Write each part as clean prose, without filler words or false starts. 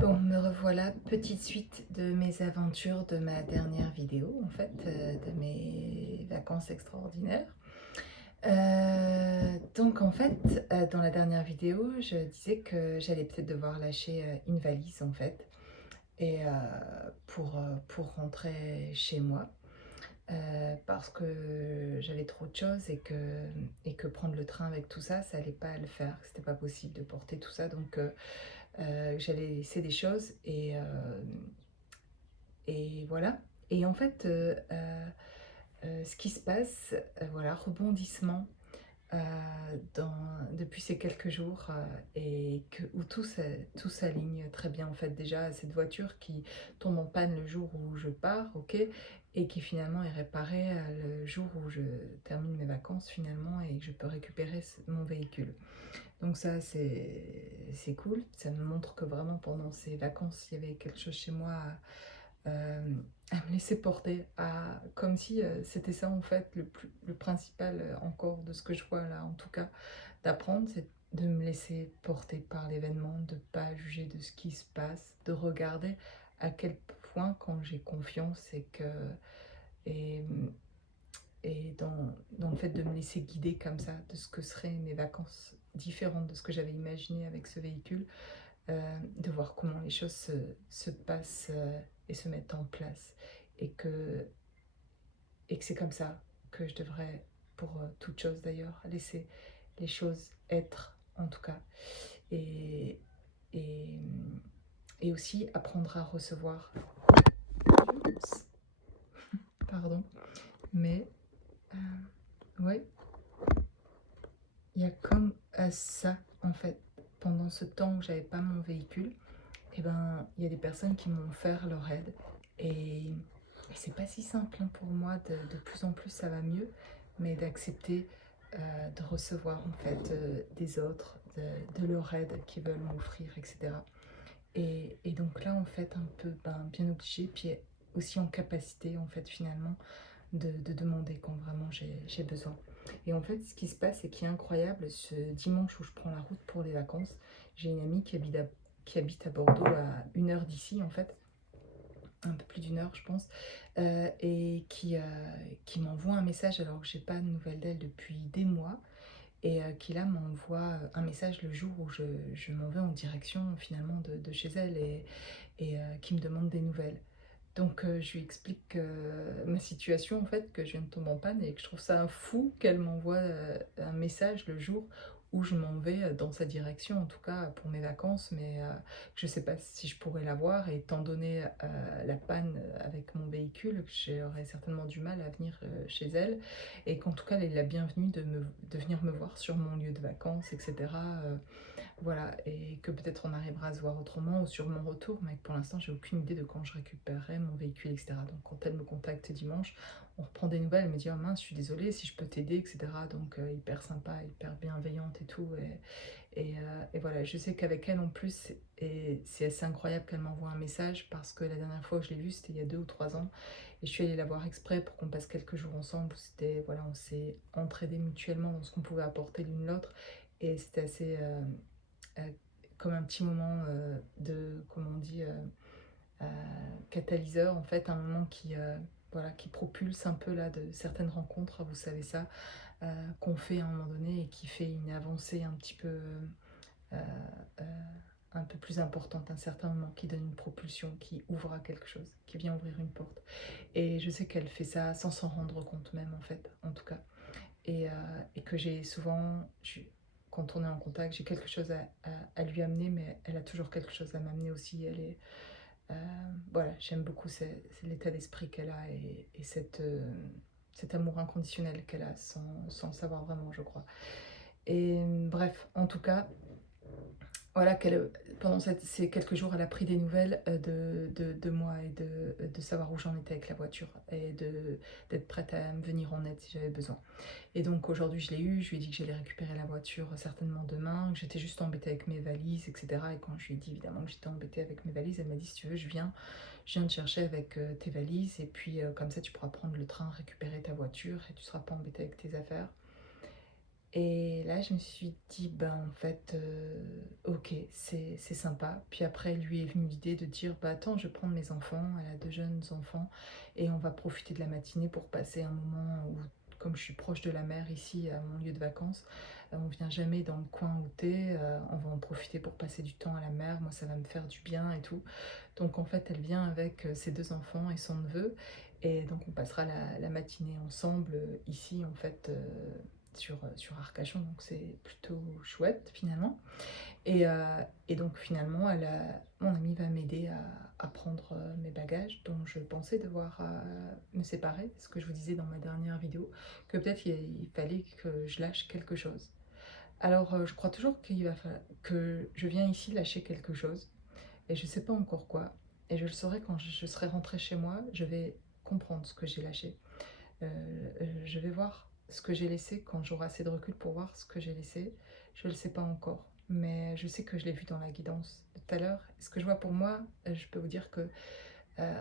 Bon, me revoilà, petite suite de mes aventures de ma dernière vidéo, en fait, de mes vacances extraordinaires. Donc en fait, dans la dernière vidéo, je disais que j'allais peut-être devoir lâcher, une valise, en fait, et pour rentrer chez moi, parce que j'avais trop de choses et que prendre le train avec tout ça, ça allait pas le faire. C'était pas possible de porter tout ça, donc j'allais laisser des choses et voilà. Et en fait, ce qui se passe, voilà, rebondissement, heu, depuis ces quelques jours, et où tout s'aligne très bien. En fait, déjà, cette voiture qui tombe en panne le jour où je pars, OK, et qui finalement est réparée, le jour où je termine mes vacances finalement et que je peux récupérer mon véhicule. Donc ça, c'est cool. Ça me montre que vraiment pendant ces vacances, il y avait quelque chose chez moi à me laisser porter, comme si c'était ça en fait le principal, encore de ce que je vois là, en tout cas, d'apprendre, c'est de me laisser porter par l'événement, de pas juger de ce qui se passe, de regarder à quel point quand j'ai confiance et, et dans le fait de me laisser guider comme ça, de ce que seraient mes vacances différentes de ce que j'avais imaginé avec ce véhicule, de voir comment les choses se passent et se mettent en place. Et que, et que c'est comme ça que je devrais, pour toute chose d'ailleurs, laisser les choses être, en tout cas. Et, et, et aussi apprendre à recevoir. Oups, pardon. Mais, ouais, il y a comme ça, en fait, pendant ce temps où j'avais pas mon véhicule, et ben, il y a des personnes qui m'ont offert leur aide. Et, et c'est pas si simple hein, pour moi, de plus en plus ça va mieux, mais d'accepter de recevoir en fait des autres, de leur aide qu'ils veulent m'offrir, etc. Et donc là, en fait, un peu bien obligée, puis aussi en capacité, en fait, finalement, de demander quand vraiment j'ai besoin. Et en fait, ce qui se passe et qui est incroyable, ce dimanche où je prends la route pour les vacances, j'ai une amie qui habite à Bordeaux, à 1 heure d'ici, en fait, un peu plus d'1 heure, je pense, et qui m'envoie un message alors que j'ai pas de nouvelles d'elle depuis des mois, et qui là m'envoie un message le jour où je m'en vais en direction finalement de chez elle, et qui me demande des nouvelles. Donc je lui explique ma situation en fait, que je viens de tomber en panne et que je trouve ça fou qu'elle m'envoie un message le jour où je m'en vais dans sa direction, en tout cas pour mes vacances, mais je ne sais pas si je pourrais la voir, et étant donné la panne avec mon véhicule, j'aurais certainement du mal à venir chez elle, et qu'en tout cas elle est la bienvenue de venir me voir sur mon lieu de vacances, etc. Voilà, et que peut-être on arrivera à se voir autrement ou sur mon retour, mais que pour l'instant j'ai aucune idée de quand je récupérerai mon véhicule, etc. Donc quand elle me contacte dimanche, on reprend des nouvelles, elle me dit oh mince, je suis désolée, si je peux t'aider, etc. Donc hyper sympa, hyper bienveillante et tout. Et voilà, je sais qu'avec elle en plus, et c'est assez incroyable qu'elle m'envoie un message, parce que la dernière fois que je l'ai vue, c'était il y a 2 ou 3 ans, et je suis allée la voir exprès pour qu'on passe quelques jours ensemble. C'était, voilà, on s'est entraidés mutuellement dans ce qu'on pouvait apporter l'une l'autre, et c'était assez euh, comme un petit moment de, comment on dit, euh, catalyseur en fait, un moment qui, voilà, qui propulse un peu là de certaines rencontres, vous savez ça, qu'on fait à un moment donné, et qui fait une avancée euh, euh, un peu plus importante à un certain moment, qui donne une propulsion, qui ouvre à quelque chose, qui vient ouvrir une porte. Et je sais qu'elle fait ça sans s'en rendre compte même, en fait, en tout cas. Et que j'ai souvent, quand on est en contact, j'ai quelque chose à lui amener, mais elle a toujours quelque chose à m'amener aussi. Elle est, euh, voilà, j'aime beaucoup c'est l'état d'esprit qu'elle a, et cet amour inconditionnel qu'elle a sans le savoir vraiment, je crois. Et bref, en tout cas, voilà, pendant ces quelques jours, elle a pris des nouvelles de moi, et de savoir où j'en étais avec la voiture, et d'être prête à me venir en aide si j'avais besoin. Et donc aujourd'hui, je l'ai eu, je lui ai dit que j'allais récupérer la voiture certainement demain, que j'étais juste embêtée avec mes valises, etc. Et quand je lui ai dit évidemment que j'étais embêtée avec mes valises, elle m'a dit si tu veux, je viens te chercher avec tes valises, et puis comme ça tu pourras prendre le train, récupérer ta voiture, et tu seras pas embêtée avec tes affaires. Et là, je me suis dit: «Ben, en fait, OK, c'est sympa». Puis après, lui est venue l'idée de dire: «Bah, attends, je vais prendre mes enfants», elle a 2 jeunes enfants, «et on va profiter de la matinée pour passer un moment où» comme je suis proche de la mer ici, à mon lieu de vacances, on vient jamais dans le coin où tu es, on va en profiter pour passer du temps à la mer. Moi, ça va me faire du bien et tout. Donc en fait, elle vient avec, ses 2 enfants et son neveu et donc on passera la matinée ensemble, ici en fait, sur Arcachon, donc c'est plutôt chouette finalement et donc finalement mon amie va m'aider à prendre, mes bagages dont je pensais devoir, me séparer. Ce que je vous disais dans ma dernière vidéo, que peut-être il fallait que je lâche quelque chose. Alors, je crois toujours qu'il va falloir que je viens ici lâcher quelque chose et je sais pas encore quoi et je le saurai quand je serai rentrée chez moi, je vais comprendre ce que j'ai lâché. Je vais voir ce que j'ai laissé quand j'aurai assez de recul pour voir ce que j'ai laissé. Je ne le sais pas encore, mais je sais que je l'ai vu dans la guidance de tout à l'heure. Ce que je vois pour moi, je peux vous dire que,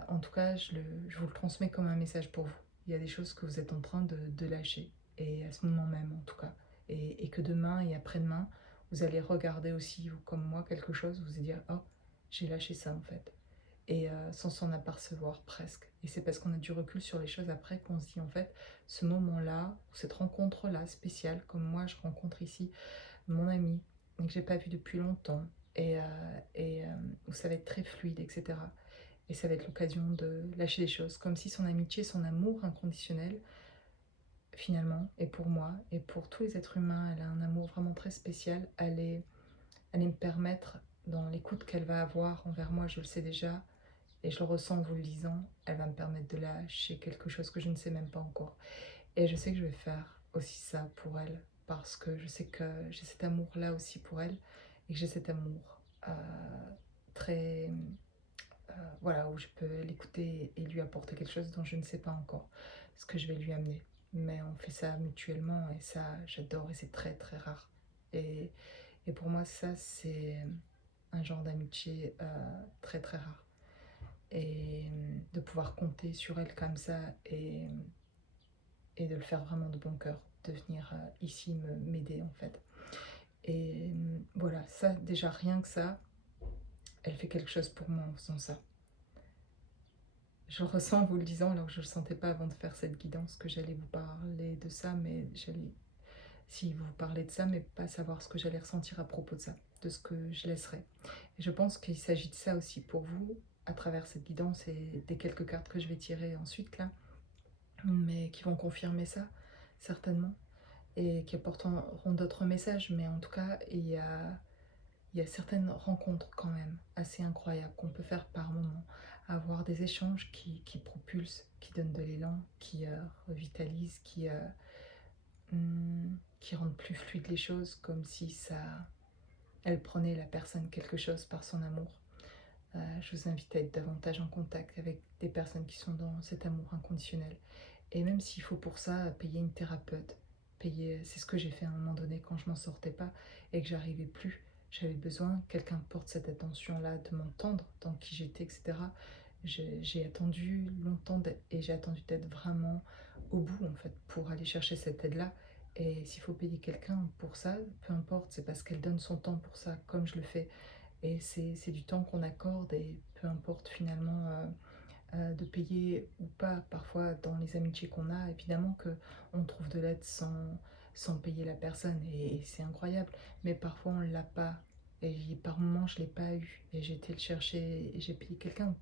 en tout cas, je vous le transmets comme un message pour vous. Il y a des choses que vous êtes en train de lâcher et à ce moment même, en tout cas et que demain et après-demain, vous allez regarder aussi, vous comme moi, quelque chose, vous allez dire: «Oh, j'ai lâché ça, en fait». Et sans s'en apercevoir presque. Et c'est parce qu'on a du recul sur les choses après qu'on se dit en fait, ce moment-là, cette rencontre-là spéciale, comme moi je rencontre ici mon ami que j'ai pas vu depuis longtemps, où ça va être très fluide, etc. Et ça va être l'occasion de lâcher des choses, comme si son amitié, son amour inconditionnel, finalement, et pour moi, et pour tous les êtres humains, elle a un amour vraiment très spécial, allait me permettre, dans l'écoute qu'elle va avoir envers moi, je le sais déjà, et je le ressens en vous le disant, elle va me permettre de lâcher quelque chose que je ne sais même pas encore. Et je sais que je vais faire aussi ça pour elle, parce que je sais que j'ai cet amour-là aussi pour elle, et que j'ai cet amour très... voilà, où je peux l'écouter et lui apporter quelque chose dont je ne sais pas encore ce que je vais lui amener. Mais on fait ça mutuellement, et ça, j'adore, et c'est très très rare. Et, et pour moi, ça, c'est un genre d'amitié très très rare et de pouvoir compter sur elle comme ça et de le faire vraiment de bon cœur, de venir ici m'aider en fait. Et voilà, ça déjà rien que ça, elle fait quelque chose pour moi en faisant ça. Je le ressens en vous le disant alors que je ne le sentais pas avant de faire cette guidance que j'allais vous parler de ça, mais j'allais, si vous parlez de ça, mais pas savoir ce que j'allais ressentir à propos de ça, de ce que je laisserai. Et je pense qu'il s'agit de ça aussi pour vous, à travers cette guidance et des quelques cartes que je vais tirer ensuite là, mais qui vont confirmer ça, certainement, et qui apporteront d'autres messages. Mais en tout cas, il y a certaines rencontres quand même assez incroyables qu'on peut faire par moment, avoir des échanges qui propulsent, qui donnent de l'élan, qui revitalisent, qui rendent plus fluides les choses, comme si ça, elle prenait la personne quelque chose par son amour. Je vous invite à être davantage en contact avec des personnes qui sont dans cet amour inconditionnel. Et même s'il faut pour ça payer une thérapeute, payer, c'est ce que j'ai fait à un moment donné quand je m'en sortais pas et que j'arrivais plus. J'avais besoin que quelqu'un porte cette attention-là, de m'entendre dans qui j'étais, etc. J'ai attendu longtemps et j'ai attendu d'être vraiment au bout en fait pour aller chercher cette aide-là. Et s'il faut payer quelqu'un pour ça, peu importe, c'est parce qu'elle donne son temps pour ça, comme je le fais. Et c'est du temps qu'on accorde et peu importe finalement de payer ou pas. Parfois, dans les amitiés qu'on a, évidemment qu'on trouve de l'aide sans payer la personne et c'est incroyable. Mais parfois, on ne l'a pas. Et par moments, je ne l'ai pas eu. Et j'ai été le chercher et j'ai payé quelqu'un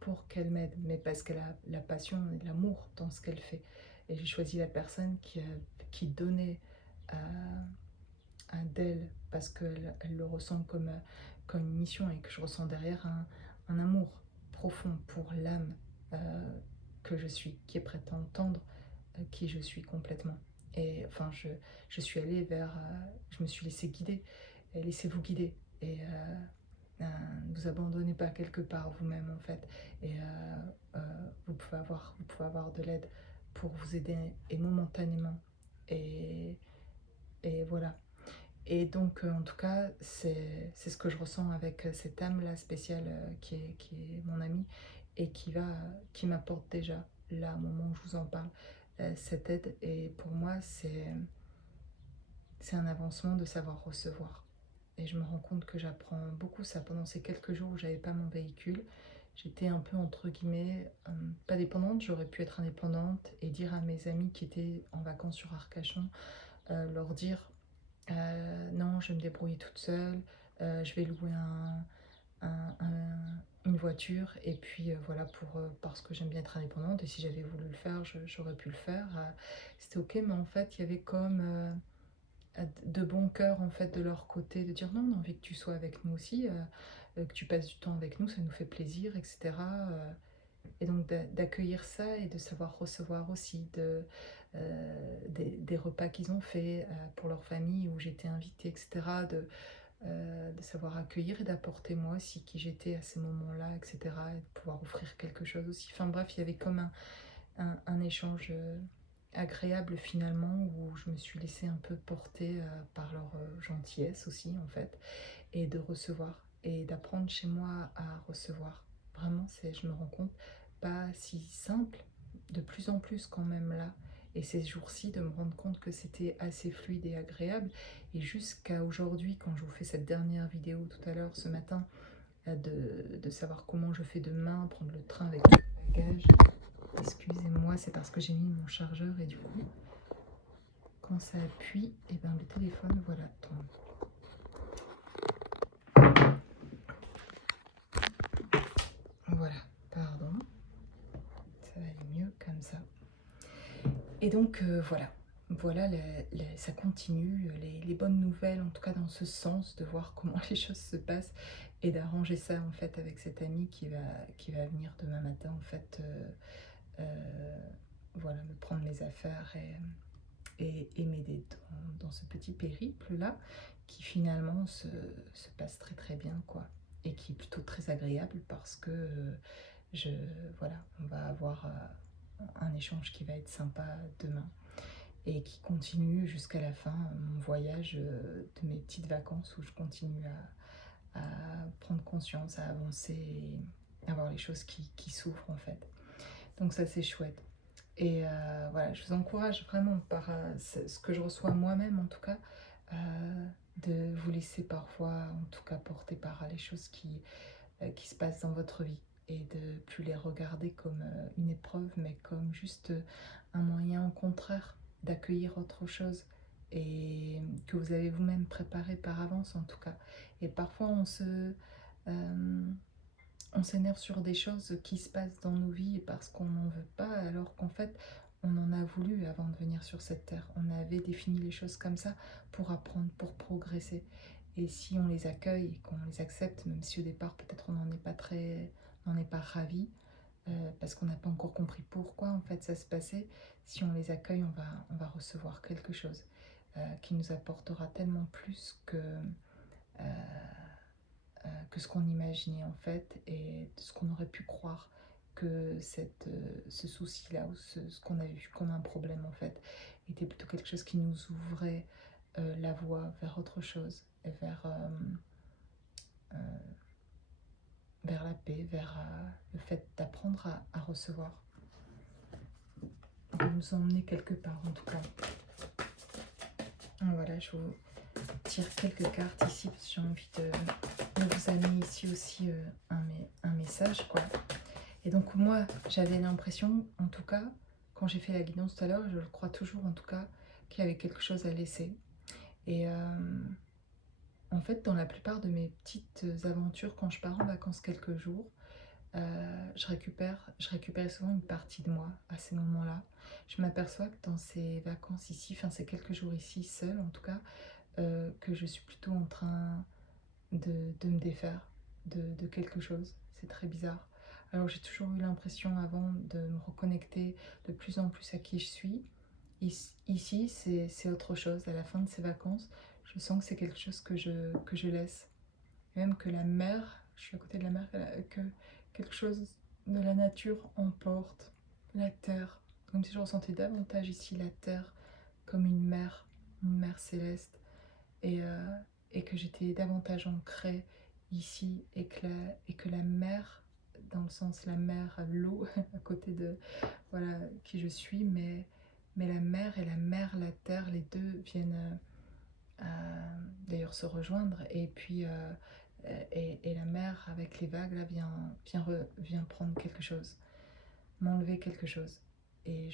pour qu'elle m'aide. Mais parce qu'elle a la passion et l'amour dans ce qu'elle fait. Et j'ai choisi la personne qui donnait d'elle parce qu'elle le ressent comme une mission et que je ressens derrière un amour profond pour l'âme que je suis, qui est prête à entendre qui je suis complètement. Et enfin, je suis allée vers, je me suis laissée guider, et laissez-vous guider. Et ne vous abandonnez pas quelque part vous-même en fait. Et vous pouvez avoir de l'aide pour vous aider et momentanément. Et, et voilà. Et donc, en tout cas, c'est ce que je ressens avec cette âme-là spéciale qui est mon amie et qui m'apporte déjà, là, au moment où je vous en parle, cette aide. Et pour moi, c'est un avancement de savoir recevoir. Et je me rends compte que j'apprends beaucoup ça pendant ces quelques jours où j'avais pas mon véhicule. J'étais un peu entre guillemets pas dépendante, j'aurais pu être indépendante et dire à mes amis qui étaient en vacances sur Arcachon, leur dire non, je vais me débrouiller toute seule, je vais louer une voiture et puis voilà parce que j'aime bien être indépendante et si j'avais voulu le faire, j'aurais pu le faire. C'était ok, mais en fait il y avait comme de bon cœur en fait de leur côté de dire non, on a envie que tu sois avec nous aussi, que tu passes du temps avec nous, ça nous fait plaisir, etc. Et donc d'accueillir ça et de savoir recevoir aussi des repas qu'ils ont fait pour leur famille où j'étais invitée, etc. De savoir accueillir et d'apporter moi aussi qui j'étais à ces moments-là, etc. Et de pouvoir offrir quelque chose aussi. Enfin bref, il y avait comme un échange agréable finalement où je me suis laissée un peu porter par leur gentillesse aussi en fait et de recevoir et d'apprendre chez moi à recevoir. Vraiment, je me rends compte, pas si simple, de plus en plus quand même là. Et ces jours-ci, de me rendre compte que c'était assez fluide et agréable. Et jusqu'à aujourd'hui, quand je vous fais cette dernière vidéo tout à l'heure, ce matin, de savoir comment je fais demain, prendre le train avec le bagage. Excusez-moi, c'est parce que j'ai mis mon chargeur et du coup, quand ça appuie, et ben le téléphone, voilà, tombe. Voilà, pardon. Ça va aller mieux comme ça. Et donc voilà, ça continue, les bonnes nouvelles, en tout cas dans ce sens, de voir comment les choses se passent et d'arranger ça en fait avec cet ami qui va venir demain matin en fait, voilà, me prendre mes affaires et m'aider dans ce petit périple là qui finalement se passe très très bien quoi et qui est plutôt très agréable parce que je voilà, on va avoir un échange qui va être sympa demain et qui continue jusqu'à la fin, mon voyage de mes petites vacances où je continue à prendre conscience, à avancer et à voir les choses qui s'ouvrent en fait. Donc ça c'est chouette. Et voilà, je vous encourage vraiment par ce que je reçois moi-même en tout cas, de vous laisser parfois en tout cas porter par les choses qui se passent dans votre vie et de plus les regarder comme une épreuve mais comme juste un moyen au contraire d'accueillir autre chose et que vous avez vous-même préparé par avance en tout cas. Et parfois on s'énerve sur des choses qui se passent dans nos vies parce qu'on n'en veut pas alors qu'en fait on en a voulu avant de venir sur cette terre. On avait défini les choses comme ça pour apprendre, pour progresser. Et si on les accueille et qu'on les accepte, même si au départ peut-être on n'en est pas ravi, parce qu'on n'a pas encore compris pourquoi en fait ça se passait, si on les accueille, on va recevoir quelque chose qui nous apportera tellement plus que ce qu'on imaginait en fait et ce qu'on aurait pu croire que ce souci-là ou ce qu'on avait vu comme un problème en fait était plutôt quelque chose qui nous ouvrait la voie vers autre chose, et euh, vers la paix, vers le fait d'apprendre à recevoir, de nous emmener quelque part en tout cas. Voilà, je vous tire quelques cartes ici parce que j'ai envie de vous amener ici aussi un message quoi. Et donc moi j'avais l'impression en tout cas quand j'ai fait la guidance tout à l'heure, je le crois toujours en tout cas, qu'il y avait quelque chose à laisser. Et en fait dans la plupart de mes petites aventures quand je pars en vacances quelques jours, je récupère souvent une partie de moi à ces moments-là. Je m'aperçois que dans ces vacances ici, enfin ces quelques jours ici, seule en tout cas, que je suis plutôt en train de me défaire de quelque chose. C'est très bizarre. Alors j'ai toujours eu l'impression avant de me reconnecter de plus en plus à qui je suis. Ici, c'est autre chose. À la fin de ces vacances, je sens que c'est quelque chose que je laisse. Même que la mer, je suis à côté de la mer, que quelque chose de la nature emporte la terre. Comme si je ressentais davantage ici la terre comme une mer céleste. Et, euh, et que j'étais davantage ancrée ici et que la mer, dans le sens la mer, l'eau, à côté de voilà, qui je suis, mais la mer et la mer, la terre, les deux viennent d'ailleurs se rejoindre. Et puis, et la mer avec les vagues là vient prendre quelque chose, m'enlever quelque chose. Et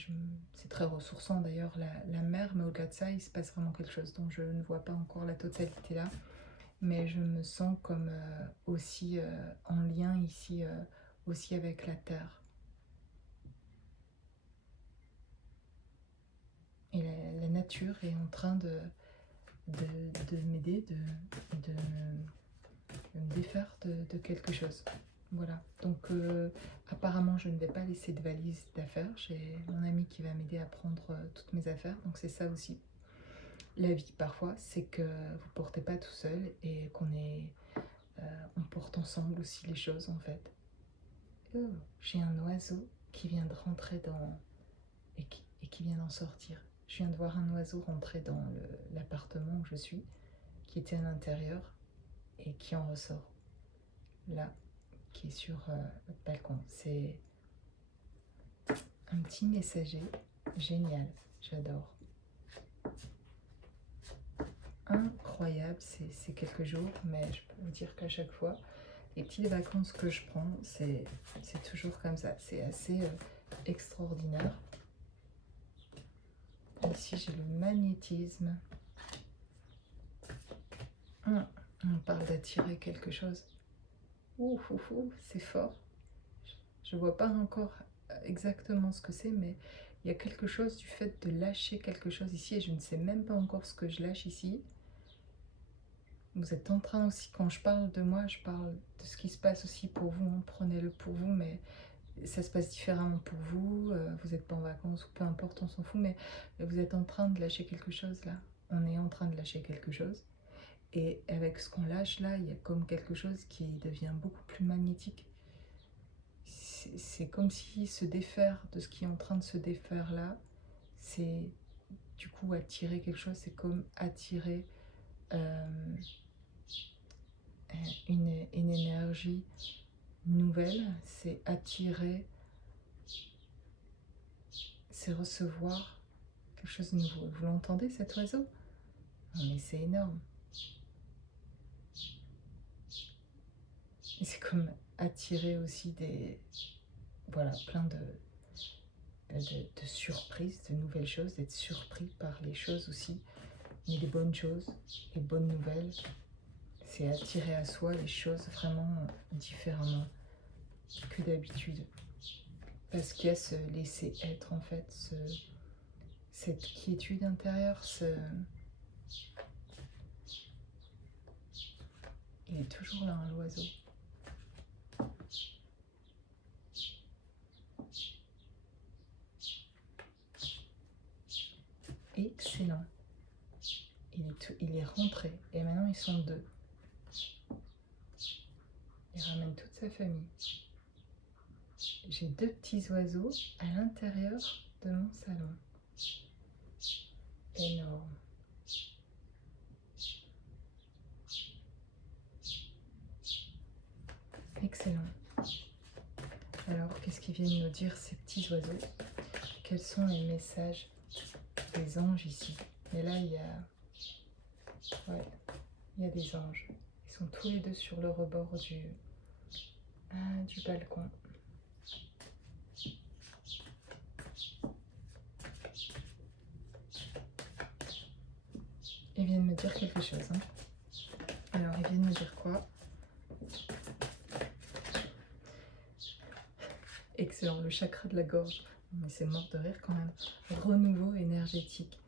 c'est très ressourçant d'ailleurs la mer, mais au-delà de ça, il se passe vraiment quelque chose dont je ne vois pas encore la totalité là. Mais je me sens comme aussi en lien ici, aussi avec la terre. Et la nature est en train de m'aider, de me défaire de quelque chose. Voilà. Donc apparemment je ne vais pas laisser de valise d'affaires. J'ai mon ami qui va m'aider à prendre toutes mes affaires. Donc c'est ça aussi. La vie parfois, c'est que vous portez pas tout seul et on porte ensemble aussi les choses en fait. Oh, j'ai un oiseau qui vient de rentrer et qui vient d'en sortir. Je viens de voir un oiseau rentrer dans l'appartement où je suis, qui était à l'intérieur et qui en ressort là, qui est sur le balcon. C'est un petit messager génial, j'adore. Incroyable, ces quelques jours, mais je peux vous dire qu'à chaque fois, les petites vacances que je prends, c'est toujours comme ça, c'est assez extraordinaire. Ici j'ai le magnétisme. On parle d'attirer quelque chose. Ouf, ouf, ouf, c'est fort. Je vois pas encore exactement ce que c'est, mais il y a quelque chose du fait de lâcher quelque chose ici, et je ne sais même pas encore ce que je lâche ici. Vous êtes en train aussi, quand je parle de moi, je parle de ce qui se passe aussi pour vous, hein. Prenez-le pour vous, mais ça se passe différemment pour vous, vous n'êtes pas en vacances ou peu importe, on s'en fout, mais vous êtes en train de lâcher quelque chose là. On est en train de lâcher quelque chose. Et avec ce qu'on lâche là, il y a comme quelque chose qui devient beaucoup plus magnétique. C'est comme si se défaire de ce qui est en train de se défaire là, c'est du coup attirer quelque chose, c'est comme attirer euh, une énergie nouvelle, c'est attirer, c'est recevoir quelque chose de nouveau. Vous l'entendez cet oiseau? Non, mais c'est énorme. Et c'est comme attirer aussi voilà, plein de surprises, de nouvelles choses, d'être surpris par les choses aussi, mais les bonnes choses, les bonnes nouvelles. C'est attirer à soi les choses vraiment différemment que d'habitude. Parce qu'il y a ce laisser être en fait, cette quiétude intérieure, il est toujours là, hein, l'oiseau. Excellent. Il est rentré et maintenant ils sont deux. Il ramène toute sa famille. J'ai deux petits oiseaux à l'intérieur de mon salon. Énorme. Excellent. Alors, qu'est-ce qu'ils viennent nous dire ces petits oiseaux? Quels sont les messages des anges ici? Et là, il y a des anges. Ils sont tous les deux sur le rebord du balcon. Ils viennent me dire quelque chose. Hein. Alors, ils viennent me dire quoi? Excellent, le chakra de la gorge. Mais c'est mort de rire quand même. Renouveau énergétique.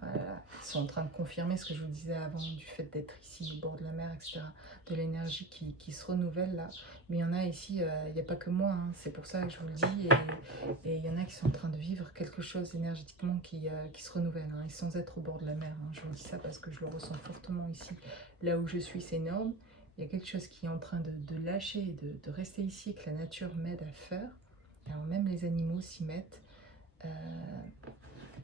Voilà. Ils sont en train de confirmer ce que je vous disais avant, du fait d'être ici au bord de la mer, etc. De l'énergie qui se renouvelle là. Mais il y en a ici, il n'y a pas que moi, hein. C'est pour ça que je vous le dis. Et il y en a qui sont en train de vivre quelque chose énergétiquement qui se renouvelle, hein, et sans être au bord de la mer. Hein. Je vous dis ça parce que je le ressens fortement ici. Là où je suis, c'est énorme. Il y a quelque chose qui est en train de lâcher, de rester ici, que la nature m'aide à faire. Alors même les animaux s'y mettent.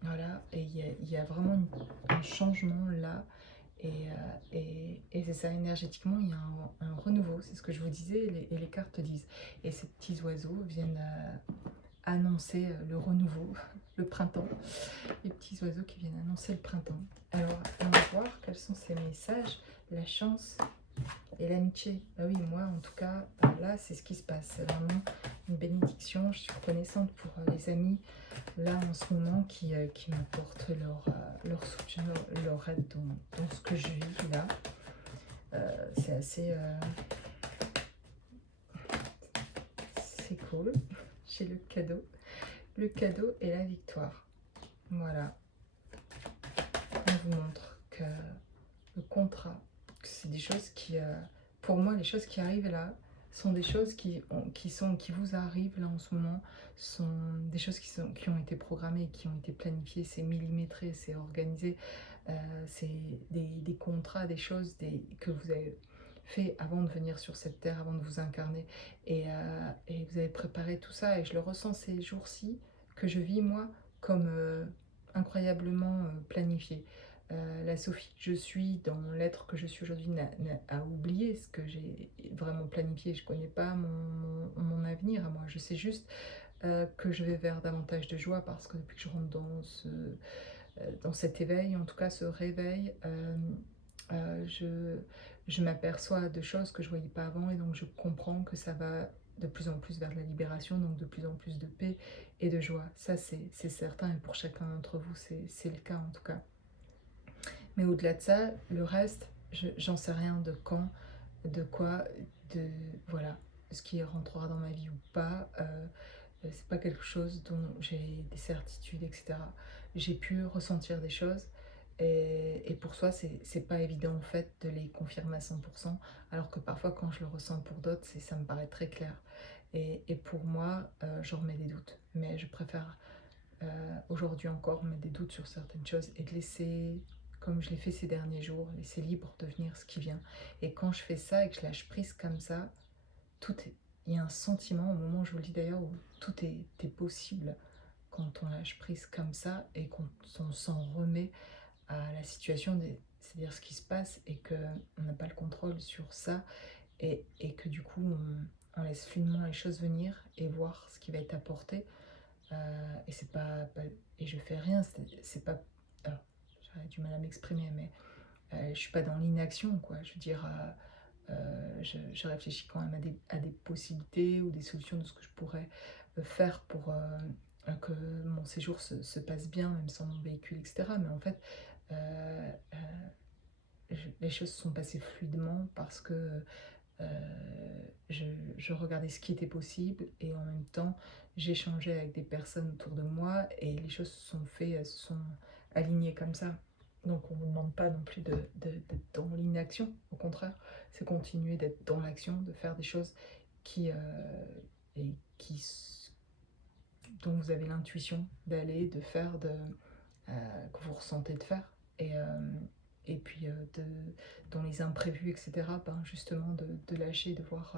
Voilà, et il y a vraiment un changement là. Et c'est ça, énergétiquement, il y a un renouveau, c'est ce que je vous disais, et les cartes disent. Et ces petits oiseaux viennent annoncer le renouveau le printemps, les petits oiseaux qui viennent annoncer le printemps. Alors, on va voir quels sont ces messages, la chance et l'amitié. Bah oui, moi en tout cas, là c'est ce qui se passe. C'est vraiment une bénédiction. Je suis reconnaissante pour les amis là en ce moment qui m'apportent leur soutien, leur aide dans ce que je vis là. C'est assez... c'est cool. J'ai le cadeau. Le cadeau et la victoire. Voilà. On vous montre que le contrat, que c'est des choses qui... pour moi, les choses qui arrivent là sont des choses qui vous arrivent là en ce moment, sont des choses qui ont été programmées, qui ont été planifiées, c'est millimétré, c'est organisé, c'est des contrats, des choses que vous avez fait avant de venir sur cette terre, avant de vous incarner, et vous avez préparé tout ça, et je le ressens ces jours-ci, que je vis moi comme incroyablement planifié. La Sophie que je suis, dans l'être que je suis aujourd'hui, a oublié ce que j'ai vraiment planifié. Je ne connais pas mon avenir à moi. Je sais juste que je vais vers davantage de joie parce que depuis que je rentre dans cet éveil, en tout cas ce réveil, je m'aperçois de choses que je ne voyais pas avant et donc je comprends que ça va de plus en plus vers la libération, donc de plus en plus de paix et de joie. Ça, c'est certain et pour chacun d'entre vous, c'est le cas en tout cas. Mais au-delà de ça, le reste, j'en sais rien de quand, de quoi, de voilà, ce qui rentrera dans ma vie ou pas. C'est pas quelque chose dont j'ai des certitudes, etc. J'ai pu ressentir des choses et pour soi, c'est pas évident en fait de les confirmer à 100%, alors que parfois quand je le ressens pour d'autres, ça me paraît très clair. Et pour moi, j'en remets des doutes, mais je préfère aujourd'hui encore mettre des doutes sur certaines choses et de laisser, comme je l'ai fait ces derniers jours, laisser libre de venir ce qui vient. Et quand je fais ça et que je lâche prise comme ça, il y a un sentiment, au moment où je vous le dis d'ailleurs, où est possible quand on lâche prise comme ça et qu'on s'en remet à la situation, c'est-à-dire ce qui se passe et qu'on n'a pas le contrôle sur ça et que du coup on laisse fluidement les choses venir et voir ce qui va être apporté. Et c'est pas, et je fais rien, c'est pas... Alors, j'aurais du mal à m'exprimer, mais je suis pas dans l'inaction, quoi. Je veux dire, je réfléchis quand même à des possibilités ou des solutions de ce que je pourrais faire pour que mon séjour se passe bien, même sans mon véhicule, etc. Mais en fait, euh, les choses se sont passées fluidement parce que je, je regardais ce qui était possible et en même temps, j'échangeais avec des personnes autour de moi et les choses se sont faites, elles se sont alignées comme ça. Donc on ne vous demande pas non plus d'être dans l'inaction, au contraire, c'est continuer d'être dans l'action, de faire des choses qui, et qui, dont vous avez l'intuition d'aller, de faire, que vous ressentez de faire. Et puis dans les imprévus, etc., ben justement de lâcher, de voir,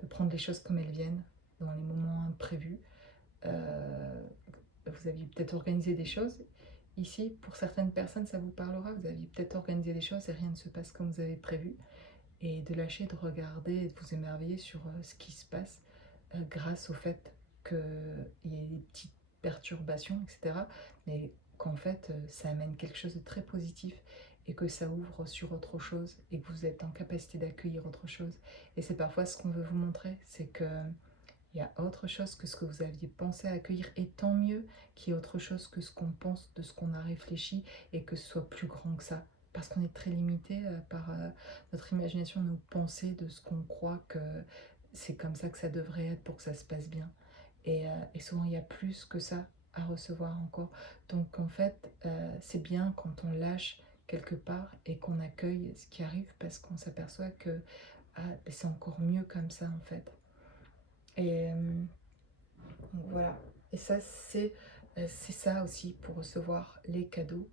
de prendre les choses comme elles viennent, dans les moments imprévus. Euh, Vous aviez peut-être organisé des choses. Ici, pour certaines personnes, ça vous parlera. Vous aviez peut-être organisé des choses et rien ne se passe comme vous avez prévu. Et de lâcher, de regarder et de vous émerveiller sur ce qui se passe grâce au fait qu'il y ait des petites perturbations, etc. Mais qu'en fait, ça amène quelque chose de très positif et que ça ouvre sur autre chose et que vous êtes en capacité d'accueillir autre chose. Et c'est parfois ce qu'on veut vous montrer, c'est que il y a autre chose que ce que vous aviez pensé à accueillir, et tant mieux qu'il y ait autre chose que ce qu'on pense, de ce qu'on a réfléchi, et que ce soit plus grand que ça. Parce qu'on est très limité par notre imagination, nos pensées, de ce qu'on croit que c'est comme ça que ça devrait être pour que ça se passe bien. Et souvent, il y a plus que ça à recevoir encore. Donc en fait, c'est bien quand on lâche quelque part et qu'on accueille ce qui arrive parce qu'on s'aperçoit que ah, ben, c'est encore mieux comme ça en fait. Et voilà. Et ça, c'est ça aussi pour recevoir les cadeaux.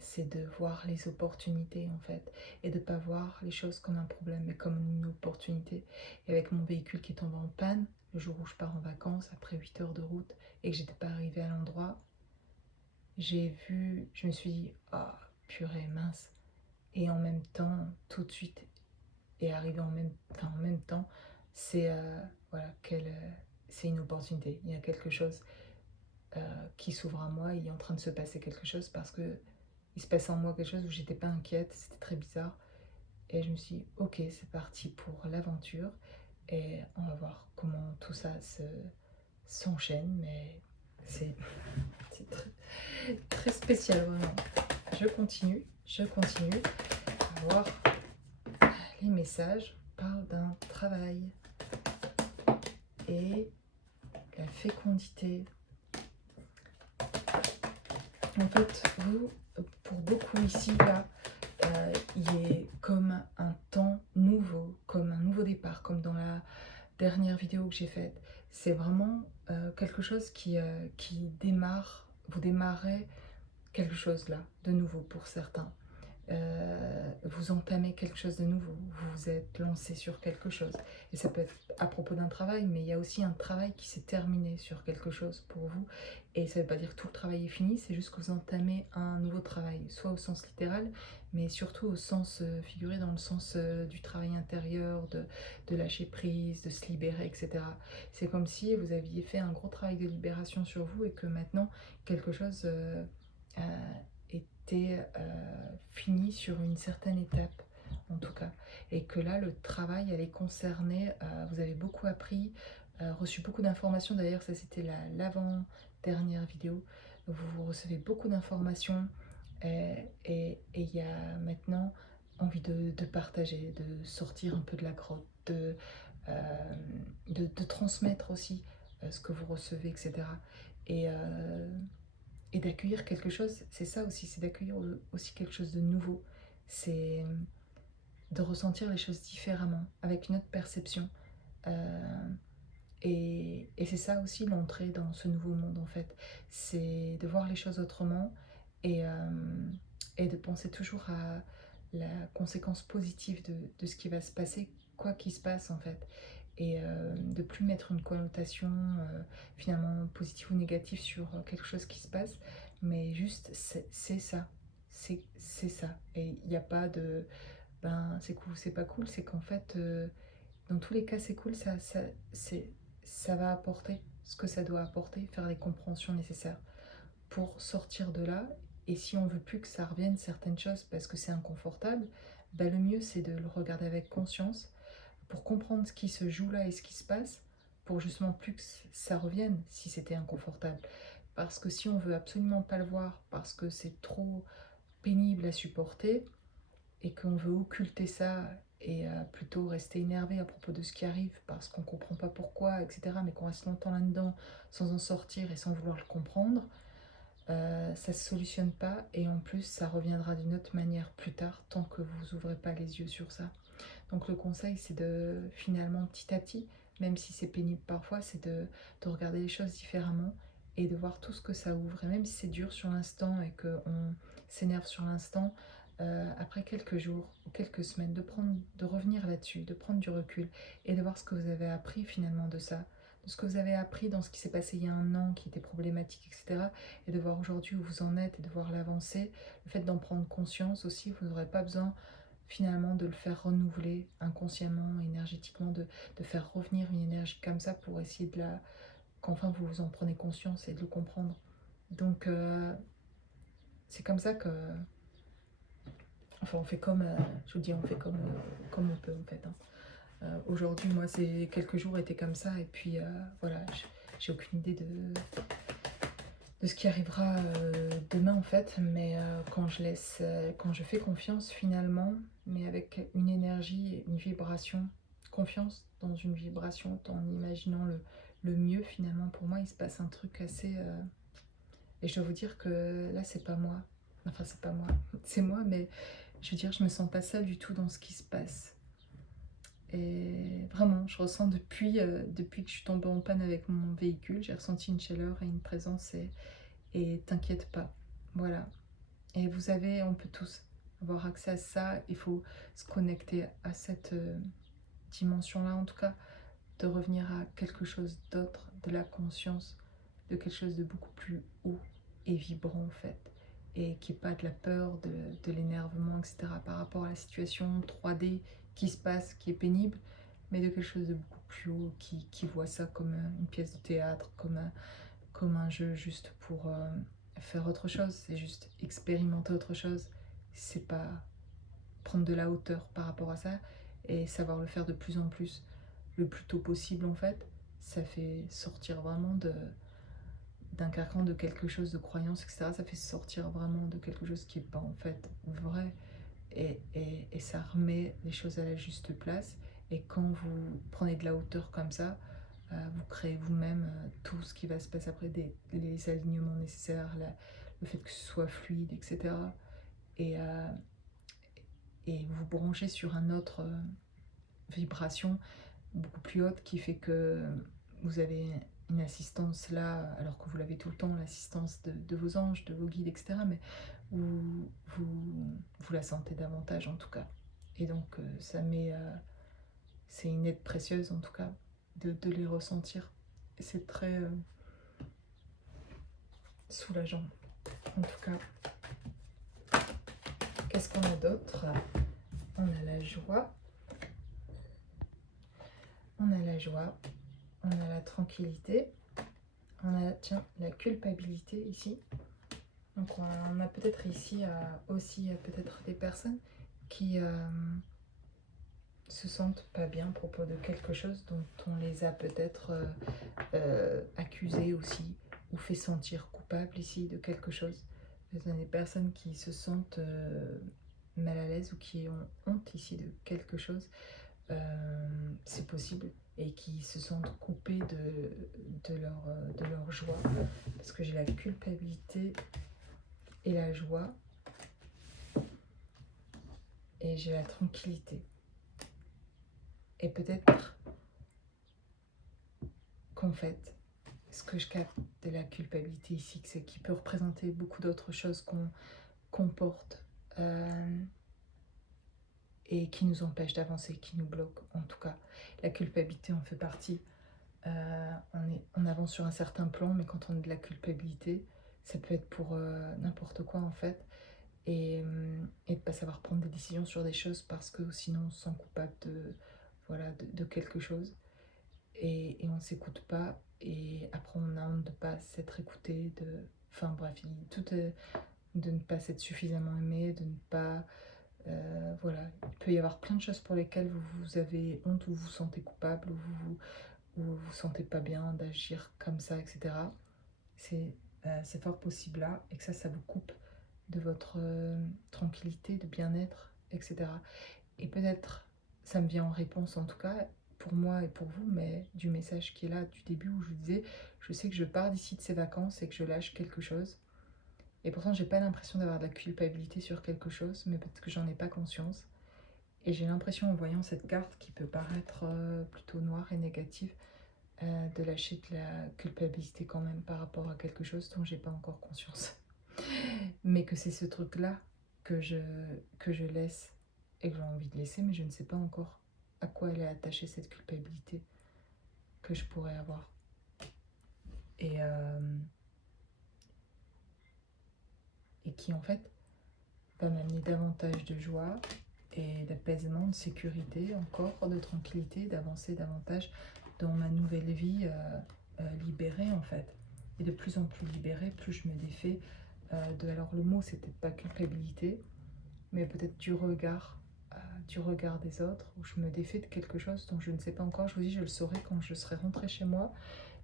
C'est de voir les opportunités en fait. Et de ne pas voir les choses comme un problème, mais comme une opportunité. Et avec mon véhicule qui est tombé en panne, le jour où je pars en vacances, après 8 heures de route, et que j'étais pas arrivée à l'endroit, je me suis dit, ah, purée, mince. Et en même temps, tout de suite, et arrivé en même temps, c'est voilà, c'est une opportunité. Il y a quelque chose qui s'ouvre à moi, il est en train de se passer quelque chose parce que il se passait en moi quelque chose où j'étais pas inquiète, c'était très bizarre. Et je me suis dit: «OK, c'est parti pour l'aventure et on va voir comment tout ça s'enchaîne», mais c'est c'est très très spécial vraiment. Je continue à voir les messages parlent d'un travail et la fécondité. En fait, vous, pour beaucoup ici, là, il est comme un temps nouveau, comme un nouveau départ, comme dans la dernière vidéo que j'ai faite. C'est vraiment quelque chose qui démarre, vous démarrez quelque chose là, de nouveau pour certains. Vous entamez quelque chose de nouveau, vous vous êtes lancé sur quelque chose. Et ça peut être à propos d'un travail, mais il y a aussi un travail qui s'est terminé sur quelque chose pour vous. Et ça ne veut pas dire que tout le travail est fini, c'est juste que vous entamez un nouveau travail, soit au sens littéral, mais surtout au sens figuré, dans le sens du travail intérieur, de lâcher prise, de se libérer, etc. C'est comme si vous aviez fait un gros travail de libération sur vous et que maintenant quelque chose euh, était fini sur une certaine étape, en tout cas. Et que là, le travail allait concerner, vous avez beaucoup appris, reçu beaucoup d'informations. D'ailleurs, ça c'était l'avant-dernière vidéo. Vous recevez beaucoup d'informations et il y a maintenant envie de partager, de sortir un peu de la grotte, de transmettre aussi ce que vous recevez, etc. Et, euh, et d'accueillir quelque chose, c'est ça aussi, c'est d'accueillir aussi quelque chose de nouveau. C'est de ressentir les choses différemment, avec une autre perception. Euh, et c'est ça aussi l'entrée dans ce nouveau monde en fait. C'est de voir les choses autrement et, euh, et de penser toujours à la conséquence positive de ce qui va se passer, quoi qu'il se passe en fait. Et de plus mettre une connotation finalement positive ou négative sur quelque chose qui se passe, mais juste c'est ça. C'est ça. Et il n'y a pas de ben c'est cool, c'est pas cool, c'est qu'en fait dans tous les cas, c'est cool, ça va apporter ce que ça doit apporter, faire les compréhensions nécessaires pour sortir de là. Et si on veut plus que ça revienne certaines choses parce que c'est inconfortable, bah le mieux c'est de le regarder avec conscience pour comprendre ce qui se joue là et ce qui se passe, pour justement plus que ça revienne si c'était inconfortable. Parce que si on veut absolument pas le voir, parce que c'est trop pénible à supporter, et qu'on veut occulter ça et plutôt rester énervé à propos de ce qui arrive parce qu'on ne comprend pas pourquoi, etc., mais qu'on reste longtemps là-dedans sans en sortir et sans vouloir le comprendre, ça ne se solutionne pas et en plus ça reviendra d'une autre manière plus tard tant que vous n'ouvrez pas les yeux sur ça. Donc le conseil c'est de finalement petit à petit, même si c'est pénible parfois, c'est de regarder les choses différemment et de voir tout ce que ça ouvre. Et même si c'est dur sur l'instant et qu'on s'énerve sur l'instant, après quelques jours ou quelques semaines, de revenir là-dessus, de prendre du recul et de voir ce que vous avez appris finalement de ça, de ce que vous avez appris dans ce qui s'est passé il y a un an qui était problématique, etc. Et de voir aujourd'hui où vous en êtes et de voir l'avancée, le fait d'en prendre conscience aussi, vous n'aurez pas besoin finalement de le faire renouveler inconsciemment, énergétiquement, de faire revenir une énergie comme ça pour essayer de la... qu'enfin vous vous en prenez conscience et de le comprendre. Donc c'est comme ça que... Enfin on fait comme, je vous dis, on fait comme on peut en fait. Hein. Aujourd'hui, moi, ces quelques jours étaient comme ça et puis voilà, j'ai aucune idée de ce qui arrivera demain en fait, mais quand je laisse, quand je fais confiance finalement, mais avec une énergie, une vibration, confiance dans une vibration, en imaginant le mieux finalement, pour moi il se passe un truc assez... et je dois vous dire que là c'est pas moi, enfin c'est pas moi, c'est moi, mais je veux dire je me sens pas seule du tout dans ce qui se passe. Et vraiment, je ressens depuis que je suis tombée en panne avec mon véhicule, j'ai ressenti une chaleur et une présence et t'inquiète pas. Voilà. Et vous avez, on peut tous avoir accès à ça. Il faut se connecter à cette dimension-là, en tout cas, de revenir à quelque chose d'autre, de la conscience, de quelque chose de beaucoup plus haut et vibrant, en fait. Et qui n'est pas de la peur, de l'énervement, etc. par rapport à la situation 3D qui se passe, qui est pénible, mais de quelque chose de beaucoup plus haut, qui voit ça comme une pièce de théâtre, comme un jeu juste pour faire autre chose, c'est juste expérimenter autre chose. C'est pas prendre de la hauteur par rapport à ça et savoir le faire de plus en plus, le plus tôt possible en fait. Ça fait sortir vraiment d'un carcan de quelque chose de croyance, etc. Ça fait sortir vraiment de quelque chose qui n'est pas en fait vrai. Et ça remet les choses à la juste place. Et quand vous prenez de la hauteur comme ça, vous créez vous-même tout ce qui va se passer après, les alignements nécessaires, le fait que ce soit fluide, etc. Et, euh, et vous branchez sur un autre vibration beaucoup plus haute qui fait que vous avez une assistance là, alors que vous l'avez tout le temps, l'assistance de vos anges, de vos guides, etc. Mais vous la sentez davantage en tout cas. Et donc c'est une aide précieuse en tout cas de les ressentir. Et c'est très soulageant en tout cas. Qu'est-ce qu'on a d'autre? On a la joie. On a la joie. On a la tranquillité. On a, tiens, la culpabilité ici. Donc on a peut-être ici aussi peut-être des personnes qui se sentent pas bien à propos de quelque chose dont on les a peut-être accusés aussi ou fait sentir coupables ici de quelque chose. Il y a des personnes qui se sentent mal à l'aise ou qui ont honte ici de quelque chose, c'est possible, et qui se sentent coupés de leur joie, parce que j'ai la culpabilité et la joie, et j'ai la tranquillité. Et peut-être qu'en fait, ce que je capte de la culpabilité ici, c'est qu'il peut représenter beaucoup d'autres choses qu'on porte et qui nous empêchent d'avancer, qui nous bloquent. En tout cas, la culpabilité en fait partie. On avance sur un certain plan, mais quand on a de la culpabilité, ça peut être pour n'importe quoi en fait. Et de ne pas savoir prendre des décisions sur des choses parce que sinon on se sent coupable de quelque chose. Et on ne s'écoute pas, et après on a honte de ne pas s'être écouté, enfin bref, de ne pas s'être suffisamment aimé, de ne pas... voilà, il peut y avoir plein de choses pour lesquelles vous avez honte, ou vous vous sentez coupable, ou vous vous sentez pas bien d'agir comme ça, etc. C'est fort possible là, et que ça vous coupe de votre tranquillité, de bien-être, etc. Et peut-être, ça me vient en réponse en tout cas, pour moi et pour vous, mais du message qui est là du début où je vous disais, je sais que je pars d'ici de ces vacances et que je lâche quelque chose. Et pourtant, j'ai pas l'impression d'avoir de la culpabilité sur quelque chose, mais peut-être que j'en ai pas conscience. Et j'ai l'impression, en voyant cette carte qui peut paraître plutôt noire et négative, de lâcher de la culpabilité quand même par rapport à quelque chose dont j'ai pas encore conscience. Mais que c'est ce truc-là que je laisse et que j'ai envie de laisser, mais je ne sais pas encore à quoi elle est attachée, cette culpabilité que je pourrais avoir. Et, et qui en fait va m'amener davantage de joie et d'apaisement, de sécurité, encore de tranquillité, d'avancer davantage dans ma nouvelle vie libérée en fait. Et de plus en plus libérée, plus je me défais alors le mot c'est peut-être pas culpabilité, mais peut-être du regard des autres, où je me défais de quelque chose dont je ne sais pas encore. Je vous dis, je le saurai quand je serai rentrée chez moi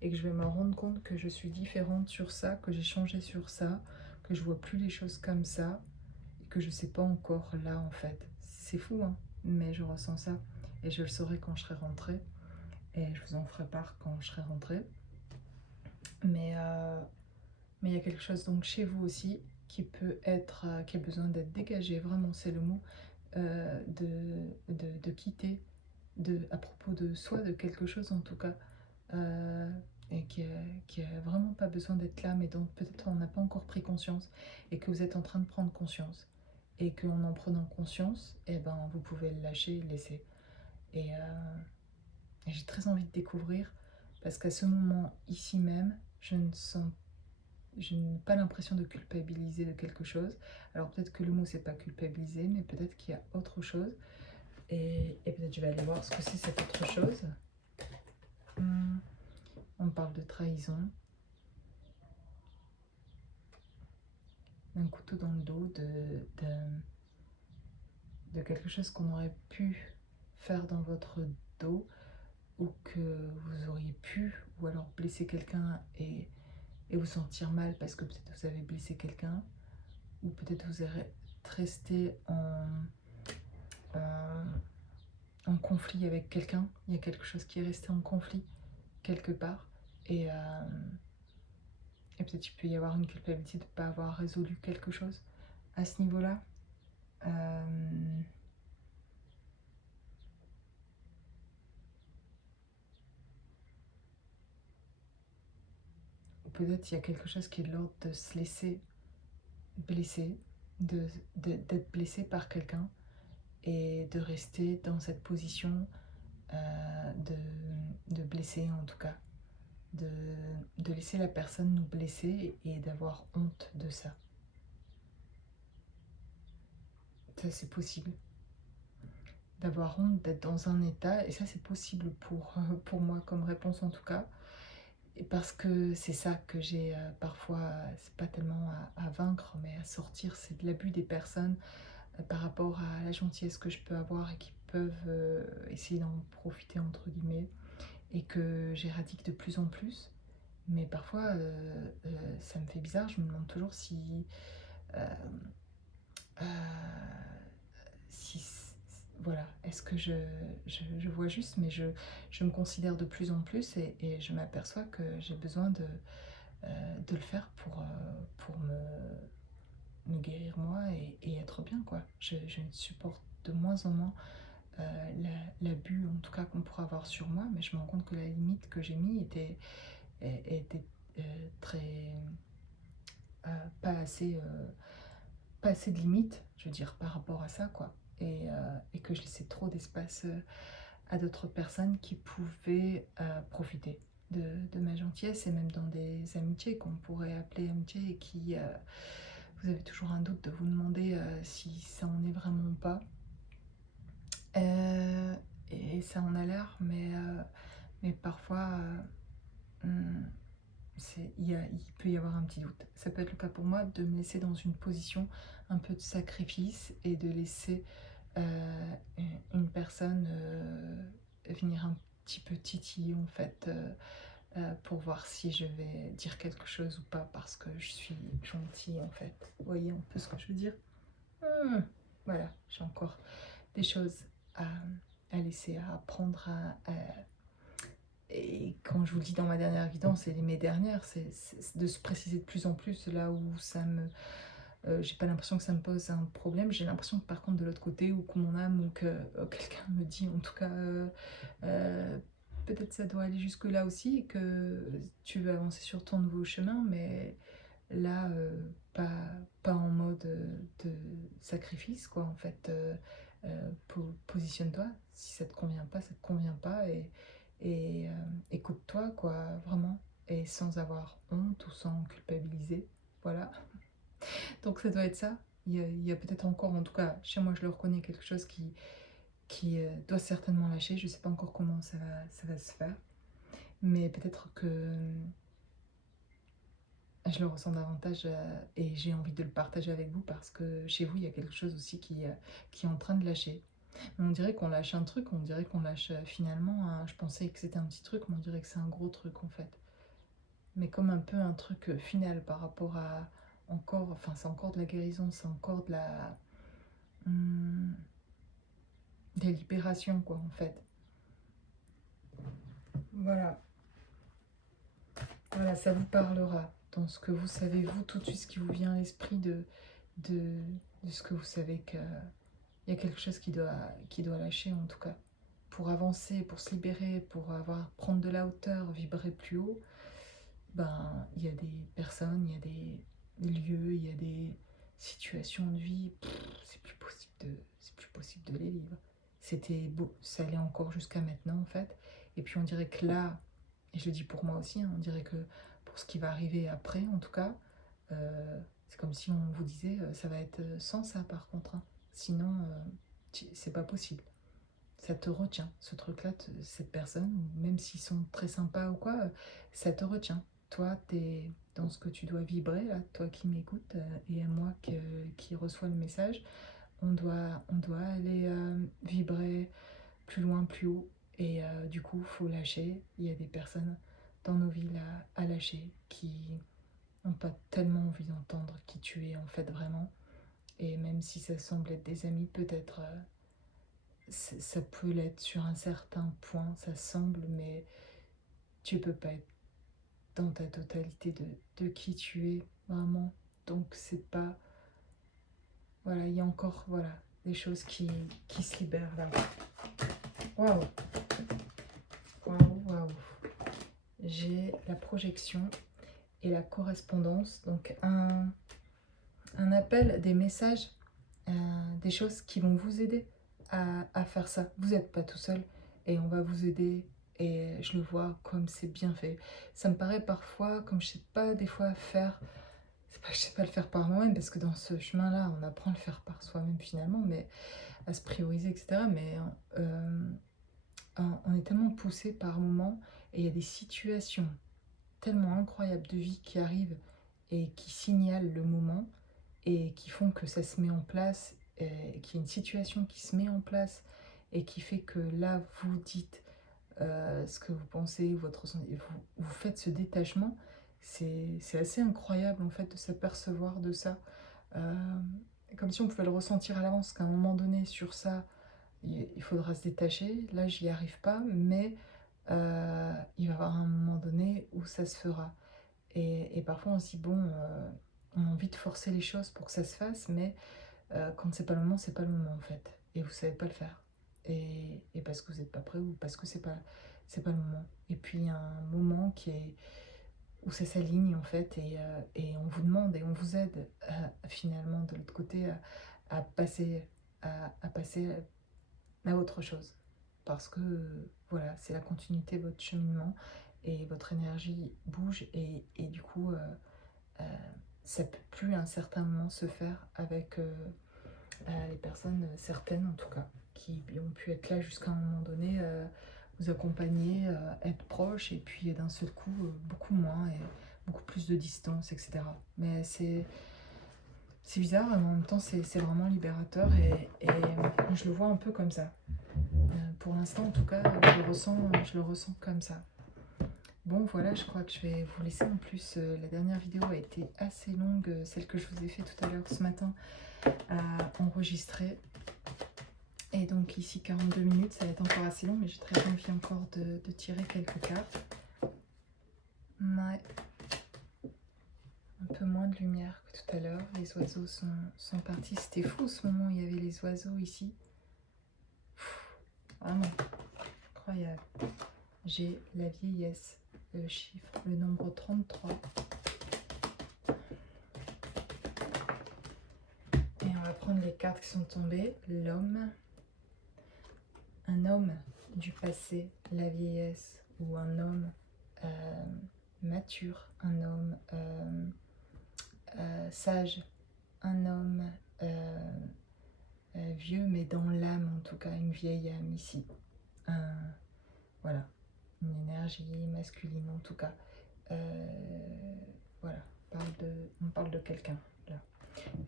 et que je vais me rendre compte que je suis différente sur ça, que j'ai changé sur ça, que je vois plus les choses comme ça, et que je sais pas encore là en fait. C'est fou, hein, mais je ressens ça, et je le saurai quand je serai rentrée, et je vous en ferai part quand je serai rentrée. Mais il y a quelque chose donc chez vous aussi qui peut être, qui a besoin d'être dégagé, vraiment c'est le mot, de quitter, à propos de soi, de quelque chose en tout cas, et qui a vraiment pas besoin d'être là, mais dont peut-être on n'a pas encore pris conscience, et que vous êtes en train de prendre conscience, et qu'en en prenant conscience, eh ben, vous pouvez le lâcher, le laisser. Et j'ai très envie de découvrir, parce qu'à ce moment, ici même, je n'ai pas l'impression de culpabiliser de quelque chose. Alors peut-être que le mot c'est pas culpabiliser, mais peut-être qu'il y a autre chose. Et peut-être je vais aller voir ce que c'est cette autre chose. On parle de trahison. d'un couteau dans le dos, de quelque chose qu'on aurait pu faire dans votre dos, ou que vous auriez pu, ou alors blesser quelqu'un et vous sentir mal parce que peut-être vous avez blessé quelqu'un, ou peut-être vous êtes resté en, en conflit avec quelqu'un, il y a quelque chose qui est resté en conflit quelque part, et, euh, et peut-être il peut y avoir une culpabilité de ne pas avoir résolu quelque chose à ce niveau-là. Euh, ou peut-être il y a quelque chose qui est de l'ordre de se laisser blesser, d'être blessé par quelqu'un et de rester dans cette position de blesser en tout cas, de, de laisser la personne nous blesser et d'avoir honte de ça. Ça c'est possible. D'avoir honte, d'être dans un état, et ça c'est possible pour moi comme réponse en tout cas, et parce que c'est ça que j'ai parfois, c'est pas tellement à vaincre, mais à sortir, c'est de l'abus des personnes par rapport à la gentillesse que je peux avoir et qui peuvent essayer d'en profiter entre guillemets, et que j'éradique de plus en plus. Mais parfois, ça me fait bizarre, je me demande toujours euh, euh, si voilà, est-ce que je vois juste, mais je me considère de plus en plus, et je m'aperçois que j'ai besoin de le faire pour me guérir moi et être bien, quoi. Je ne supporte de moins en moins l'abus, en tout cas, qu'on pourrait avoir sur moi, mais je me rends compte que la limite que j'ai mis était très... euh, pas assez... pas assez de limites, je veux dire, par rapport à ça, quoi. Et que je laissais trop d'espace à d'autres personnes qui pouvaient profiter de ma gentillesse, et même dans des amitiés qu'on pourrait appeler amitiés, et qui, vous avez toujours un doute de vous demander si ça en est vraiment ou pas. Euh, et ça en a l'air, mais parfois, hum, il peut y avoir un petit doute. Ça peut être le cas pour moi de me laisser dans une position un peu de sacrifice et de laisser euh, une personne venir un petit peu titiller en fait, pour voir si je vais dire quelque chose ou pas parce que je suis gentille en fait. Vous voyez un peu ce que je veux dire? Hmm. Voilà, j'ai encore des choses à, à laisser, à apprendre, et quand je vous le dis dans ma dernière guidance et mes dernières, c'est de se préciser de plus en plus là où ça me... j'ai pas l'impression que ça me pose un problème. J'ai l'impression que par contre de l'autre côté, ou que mon âme, ou que quelqu'un me dit en tout cas, euh, peut-être ça doit aller jusque là aussi, et que tu veux avancer sur ton nouveau chemin, mais là, pas en mode de sacrifice, quoi, en fait. Positionne-toi, si ça te convient pas, ça te convient pas, et écoute-toi, quoi, vraiment, et sans avoir honte ou sans culpabiliser, voilà. Donc ça doit être ça. Il y a peut-être encore, en tout cas, chez moi, je le reconnais, quelque chose qui doit certainement lâcher. Je sais pas encore comment ça va se faire, mais peut-être que je le ressens davantage, et j'ai envie de le partager avec vous parce que chez vous, il y a quelque chose aussi qui est en train de lâcher. Mais on dirait qu'on lâche un truc, on dirait qu'on lâche finalement, je pensais que c'était un petit truc, mais on dirait que c'est un gros truc en fait. Mais comme un peu un truc final par rapport à encore, enfin c'est encore de la guérison, c'est encore hum, de la libération, quoi, en fait. Voilà, voilà, ça vous parlera dans ce que vous savez, vous, tout de suite, ce qui vous vient à l'esprit de, de ce que vous savez qu'il y a quelque chose qui doit lâcher, en tout cas. Pour avancer, pour se libérer, pour prendre de la hauteur, vibrer plus haut, ben, il y a des personnes, il y a des lieux, il y a des situations de vie, c'est plus possible de les vivre. C'était beau, ça allait encore jusqu'à maintenant, en fait. Et puis on dirait que là, et je le dis pour moi aussi, hein, on dirait que pour ce qui va arriver après, en tout cas, c'est comme si on vous disait, ça va être sans ça par contre, hein. Sinon, c'est pas possible. Ça te retient, ce truc-là, cette personne, même s'ils sont très sympas ou quoi, ça te retient. Toi, dans ce que tu dois vibrer, là, toi qui m'écoutes, et à moi qui reçois le message. On doit aller vibrer plus loin, plus haut. Et du coup, il faut lâcher. Il y a des personnes dans nos vies là, à lâcher qui n'ont pas tellement envie d'entendre qui tu es en fait vraiment. Et même si ça semble être des amis, peut-être ça peut l'être sur un certain point, ça semble, mais tu peux pas être dans ta totalité de qui tu es vraiment. Donc c'est pas... Voilà, il y a encore des choses qui se libèrent là. Waouh, waouh, waouh. J'ai la projection et la correspondance, donc un appel, des messages, des choses qui vont vous aider à faire ça. Vous n'êtes pas tout seul et on va vous aider. Et je le vois comme c'est bien fait. Ça me paraît parfois, comme je sais pas des fois faire, c'est pas que je sais pas le faire par moi-même, parce que dans ce chemin-là, on apprend à le faire par soi-même finalement, mais à se prioriser, etc. Mais on est tellement poussé par moments et il y a des situations tellement incroyables de vie qui arrivent et qui signalent le moment et qui font que ça se met en place, qu'il y a une situation qui se met en place et qui fait que là, vous dites ce que vous pensez, votre ressenti, vous faites ce détachement. C'est assez incroyable en fait de s'apercevoir de ça. Euh, Comme si on pouvait le ressentir à l'avance, qu'à un moment donné sur ça, il faudra se détacher. Là, j'y arrive pas, mais il va y avoir un moment donné où ça se fera. Et parfois on se dit, bon, on a envie de forcer les choses pour que ça se fasse, mais quand c'est pas le moment en fait. Et vous savez pas le faire. Et parce que vous n'êtes pas prêt ou parce que c'est pas le moment. Et puis il y a un moment où ça s'aligne en fait et on vous demande et on vous aide finalement de l'autre côté à passer, à passer à autre chose. Parce que voilà, c'est la continuité de votre cheminement et votre énergie bouge et du coup ça peut plus à un certain moment se faire avec les personnes, certaines en tout cas, qui ont pu être là jusqu'à un moment donné, vous accompagner, être proche, et puis d'un seul coup, beaucoup moins, et beaucoup plus de distance, etc. Mais c'est bizarre, mais en même temps, c'est vraiment libérateur, et je le vois un peu comme ça. Pour l'instant, en tout cas, je le ressens comme ça. Bon, voilà, je crois que je vais vous laisser. En plus, la dernière vidéo a été assez longue, celle que je vous ai fait tout à l'heure ce matin, à enregistrer. Et donc ici 42 minutes, ça va être encore assez long, mais j'ai très envie encore de tirer quelques cartes. Ouais. Un peu moins de lumière que tout à l'heure. Les oiseaux sont partis. C'était fou ce moment où il y avait les oiseaux ici. Vraiment incroyable. J'ai la vieillesse, le chiffre, le nombre 33. Et on va prendre les cartes qui sont tombées. L'homme, un homme du passé, la vieillesse, ou un homme mature, un homme sage, un homme vieux, mais dans l'âme en tout cas, une vieille âme ici. Voilà, une énergie masculine en tout cas. Voilà, on parle de quelqu'un là.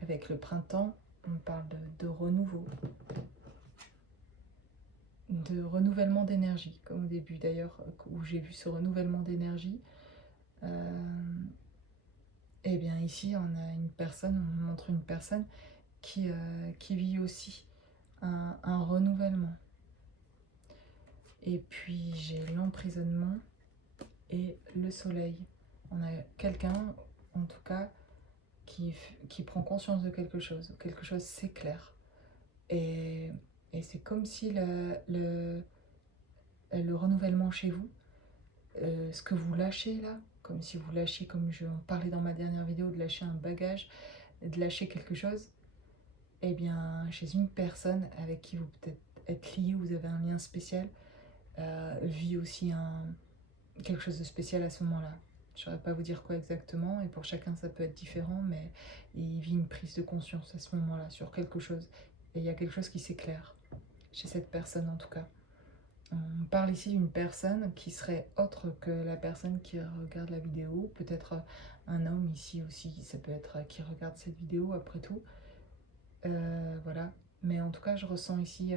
Avec le printemps, on parle de renouveau, de renouvellement d'énergie, comme au début d'ailleurs, où j'ai vu ce renouvellement d'énergie. Et bien ici, on a une personne, on montre une personne qui vit aussi un renouvellement. Et puis j'ai l'emprisonnement et le soleil. On a quelqu'un, en tout cas, qui prend conscience de quelque chose s'éclaire. Et c'est comme si le renouvellement chez vous, ce que vous lâchez là, comme si vous lâchiez, comme je en parlais dans ma dernière vidéo, de lâcher un bagage, de lâcher quelque chose, et bien chez une personne avec qui vous peut-être êtes lié, vous avez un lien spécial, vit aussi quelque chose de spécial à ce moment-là. Je ne saurais pas vous dire quoi exactement, et pour chacun ça peut être différent, mais il vit une prise de conscience à ce moment-là sur quelque chose. Et il y a quelque chose qui s'éclaire, chez cette personne en tout cas. On parle ici d'une personne qui serait autre que la personne qui regarde la vidéo, peut-être un homme ici aussi, ça peut être qui regarde cette vidéo après tout. Voilà, mais en tout cas je ressens ici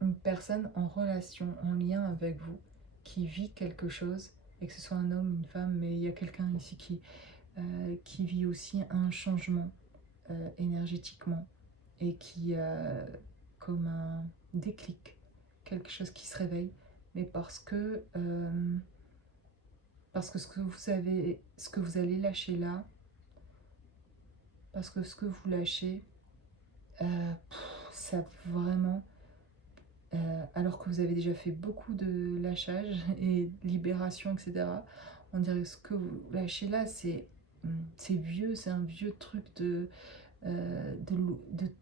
une personne en relation, en lien avec vous, qui vit quelque chose, et que ce soit un homme, une femme, mais il y a quelqu'un ici qui vit aussi un changement énergétiquement et qui a comme un déclic, quelque chose qui se réveille, mais parce que ce que vous allez lâcher là, parce que ce que vous lâchez, ça vraiment, alors que vous avez déjà fait beaucoup de lâchage et libération, etc. On dirait que ce que vous lâchez là, c'est vieux, c'est un vieux truc de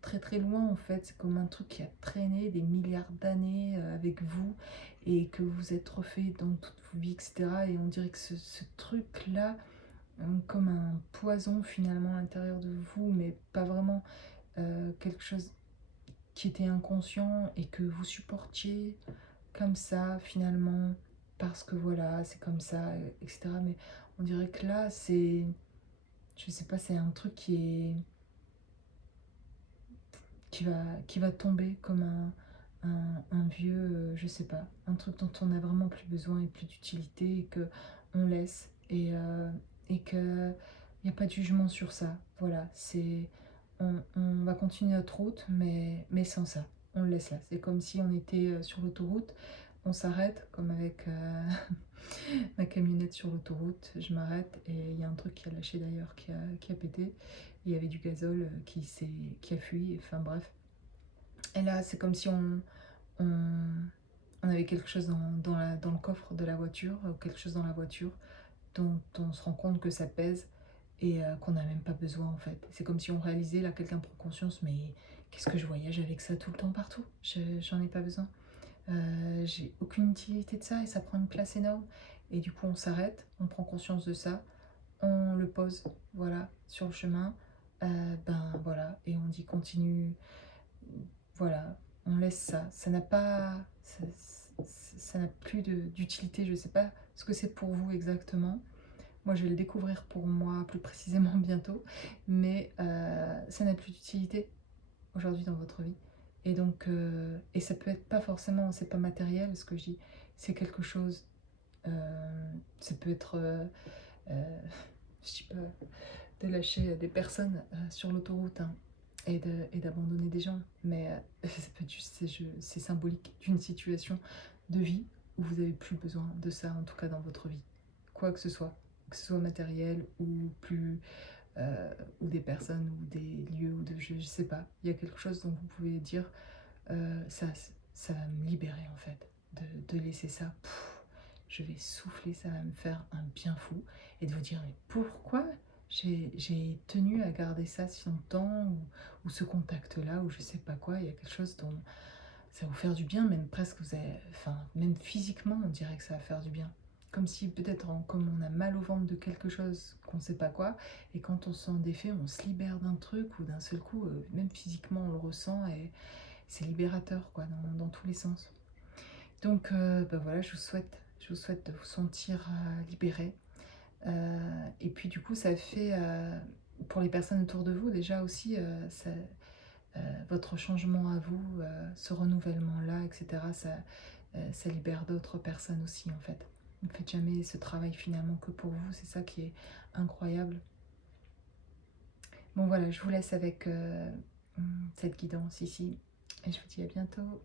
très très loin en fait. C'est comme un truc qui a traîné des milliards d'années avec vous et que vous êtes refait dans toute vos vies, etc. Et on dirait que ce truc-là, comme un poison finalement à l'intérieur de vous, mais pas vraiment quelque chose qui était inconscient et que vous supportiez comme ça finalement parce que voilà, c'est comme ça, etc. Mais on dirait que là, je sais pas, c'est un truc qui va tomber comme un vieux, je sais pas, un truc dont on a vraiment plus besoin et plus d'utilité et que on laisse et que il n'y a pas de jugement sur ça. Voilà, on va continuer notre route, mais sans ça. On le laisse là. C'est comme si on était sur l'autoroute, on s'arrête, comme avec ma camionnette sur l'autoroute. Je m'arrête et il y a un truc qui a lâché d'ailleurs, qui a pété. Et il y avait du gazole qui a fui, enfin bref. Et là, c'est comme si on, on avait quelque chose dans le coffre de la voiture, ou quelque chose dans la voiture, dont on se rend compte que ça pèse et qu'on n'a même pas besoin en fait. C'est comme si on réalisait, là, quelqu'un prend conscience, mais qu'est-ce que je voyage avec ça tout le temps partout? J'en ai pas besoin. J'ai aucune utilité de ça et ça prend une place énorme. Et du coup, on s'arrête, on prend conscience de ça, on le pose, voilà, sur le chemin. Ben voilà, et on dit continue, voilà, on laisse ça. Ça n'a pas, ça n'a plus d'utilité. Je sais pas ce que c'est pour vous exactement. Moi, je vais le découvrir pour moi plus précisément bientôt, mais ça n'a plus d'utilité aujourd'hui dans votre vie. Et donc, et ça peut être pas forcément, c'est pas matériel ce que je dis, c'est quelque chose, ça peut être, je sais pas, de lâcher des personnes sur l'autoroute hein, et d'abandonner des gens, mais ça peut être juste, c'est symbolique d'une situation de vie où vous avez plus besoin de ça, en tout cas dans votre vie, quoi que ce soit matériel ou plus ou des personnes ou des lieux ou je sais pas. Il y a quelque chose dont vous pouvez dire ça, ça va me libérer en fait de laisser ça. Je vais souffler, ça va me faire un bien fou et de vous dire mais pourquoi j'ai tenu à garder ça si longtemps ou ce contact là ou je sais pas quoi. Il y a quelque chose dont ça va vous faire du bien, même presque vous avez, enfin même physiquement on dirait que ça va faire du bien. Comme si peut-être comme on a mal au ventre de quelque chose qu'on ne sait pas quoi, et quand on s'en défait, on se libère d'un truc ou d'un seul coup, même physiquement on le ressent et c'est libérateur quoi, dans tous les sens. Donc bah voilà, je vous souhaite de vous sentir libéré. Et puis du coup ça fait, pour les personnes autour de vous déjà aussi, votre changement à vous, ce renouvellement-là, etc., ça libère d'autres personnes aussi en fait. Ne faites jamais ce travail finalement que pour vous, c'est ça qui est incroyable. Bon voilà, je vous laisse avec cette guidance ici et je vous dis à bientôt.